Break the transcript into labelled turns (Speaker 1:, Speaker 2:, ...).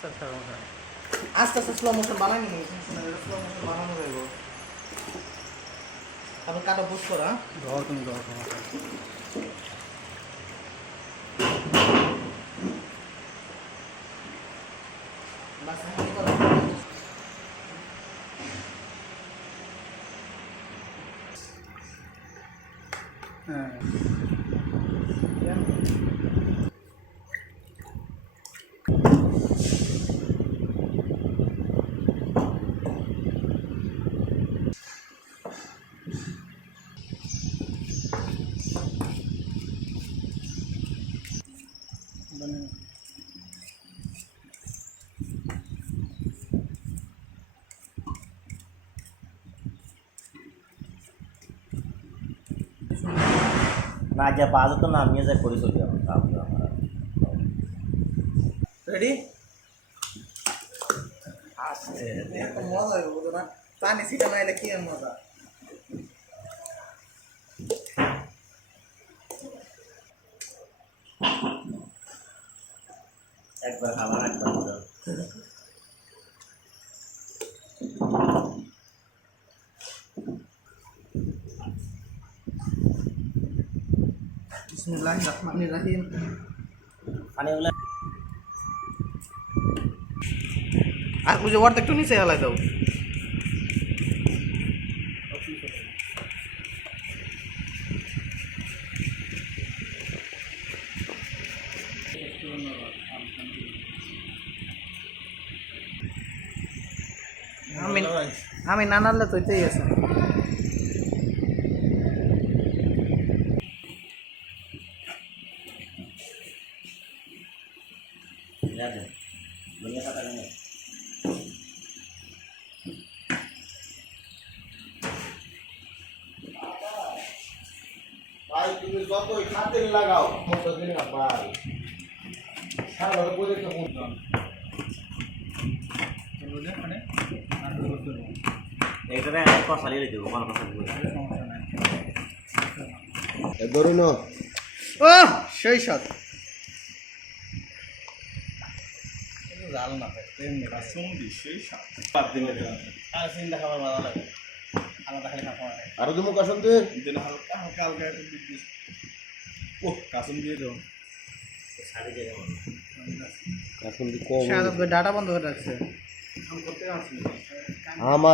Speaker 1: আচ্ছা আচ্ছা
Speaker 2: আস্তে আস্তে স্লো মোশন বানাই নি স্লো মোশন বানানো যাইব তারপর কাটা পুশ করা
Speaker 1: ধর তুমি ধর
Speaker 2: করা।
Speaker 1: হ্যাঁ। মানে
Speaker 3: না যা বাজে তো নামিয়ে যায় করে চলে যাব তারপরে আমরা
Speaker 2: রেডি আস্তে
Speaker 3: একবার আমার একবার
Speaker 2: আর বুঝে ওয়ার্ড একটু নিচে হেলাই দাও। আমি আমি না নাড়লে তো আছে।
Speaker 4: ভাই তুমি যতই খাতে লাগাও মতো দিন না ভাই সারা বলে তো
Speaker 1: মানে আর
Speaker 3: লিয়ে দেবো
Speaker 4: ধরুন
Speaker 2: ও সেই
Speaker 1: জাল না
Speaker 4: তুমি কাসন দে
Speaker 1: দিন হালকা হালকা হালকা ও দিয়ে
Speaker 3: দিয়ে দেবো।
Speaker 4: কাসন দি কম
Speaker 2: ডাটা বন্ধ করে রাখছে।
Speaker 4: আমার